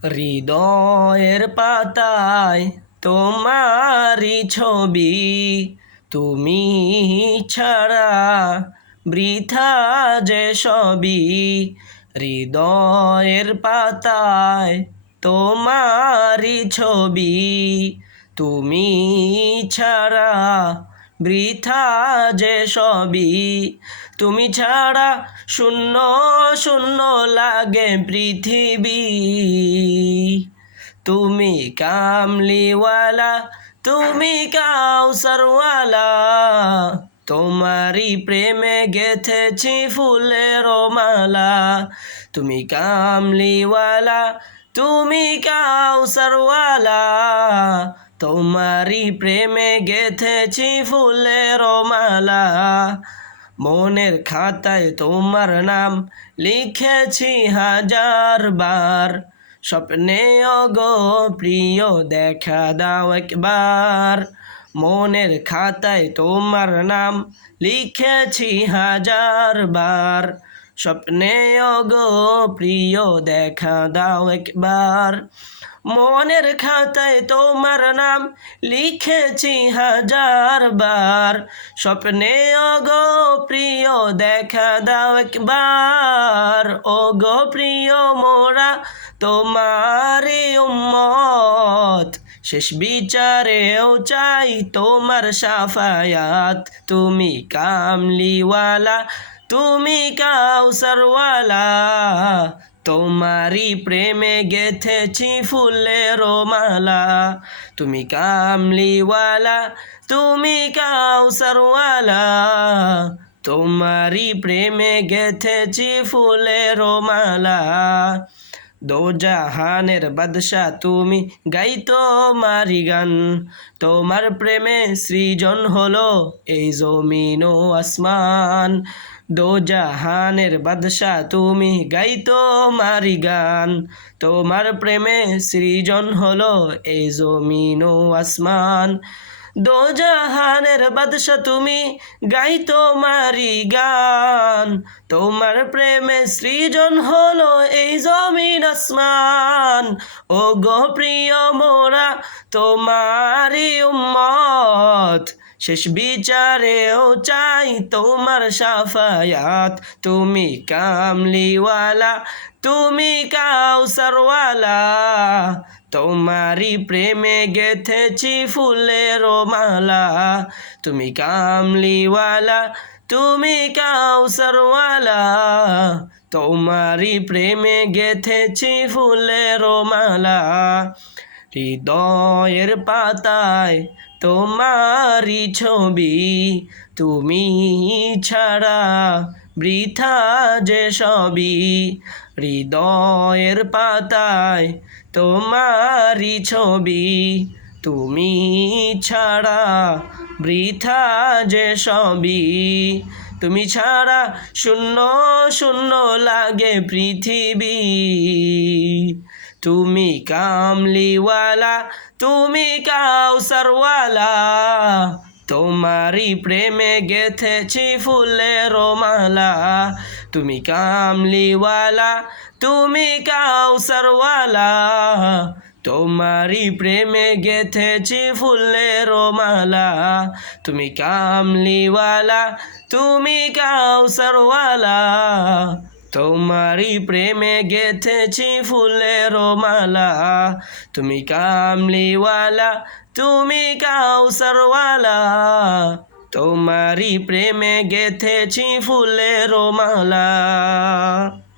হৃদয়ের পাতায় তোমারই ছবি, তুমি ছাড়া বৃথা যে সবই। হৃদয়ের পাতায় তোমারই ছবি, তুমি ছাড়া বৃথা যে সবই। তুমি ছাড়া শূন্য শূন্য লাগে পৃথিবী। তুমি কামলিওয়ালা, তুমি কাউসারওয়ালা, তোমারই প্রেমে গেথেছি ফুলের মালা। তুমি কামলিওয়ালা, তুমি কাউসারওয়ালা, তোমারই প্রেমে গেথেছি ফুলের মালা। মনের খাতায় তোমার নাম লিখেছি হাজার বার, স্বপ্নে ওগো প্রিয় দেখা দাও একবার। মনের খাতায় তোমার নাম লিখেছি হাজার বার, স্বপ্নে ওগো প্রিয় দেখা দাও একবার। মনের খাতায় তোমার নাম লিখেছি হাজার বার, স্বপ্নে ওগো প্রিয় দেখা দাও একবার। ওগো প্রিয় মোরা তোমারই উম্মত, শেষ বিচারেও চাই তোমার শাফায়াত। তুমি কামলিওয়ালা, তুমি কাউসারওয়ালা, তোমারই প্রেমে গেথেছি ফুলের মালা। তুমি কামলিওয়ালা, তুমি কাউসারওয়ালা, তোমারই প্রেমে গেথেছি ফুলের মালা। দোজাহানের বাদশা তুমি, গাই তোমারি গান, তোমার প্রেমে সৃজন হলো এই জমিন ও আসমান। দোজাহানের বাদশা তুমি, গাই তোমারি গান, তোমার প্রেমে সৃজন হলো এই জমিন ও আসমান। দোজাহানের বাদশা তুমি, গাই তোমারি গান, তোমার প্রেমে সৃজন হলো এই জমিন আসমান। ও গো প্রিয় মোরা তোমারই উম্মত, শেষ বিচারেও চাই তোমার শাফায়াত। তুমি কামলিওয়ালা, তুমি কাউসারওয়ালা, তোমারই প্রেমে গেথেছি ফুলের মালা। তুমি কামলিওয়ালা, তুমি কাউসারওয়ালা, তোমারই প্রেমে গেথেছি ফুলের মালা। হৃদয়ের পাতায় তোমারই ছবি, তুমি ছাড়া বৃথা যে সবই। হৃদয়ের পাতায় তোমারই ছবি, তুমি ছাড়া বৃথা যে সবই। তুমি ছাড়া শূন্য শূন্য লাগে পৃথিবী। তুমি কামলিওয়ালা, তুমি কাউসারওয়ালা, তোমারই প্রেমে গেথেছি ফুলের মালা। তুমি কামলিওয়ালা, তুমি কাউসারওয়ালা, তোমারই প্রেমে গেথেছি ফুলের মালা। তুমি কামলিওয়ালা, তুমি কাউসারওয়ালা, তোমারই প্রেমে গেথেছি ফুলের মালা। তুমি কামলিওয়ালা, তুমি কাউসারওয়ালা, তোমারই প্রেমে গেথেছি ফুলের মালা।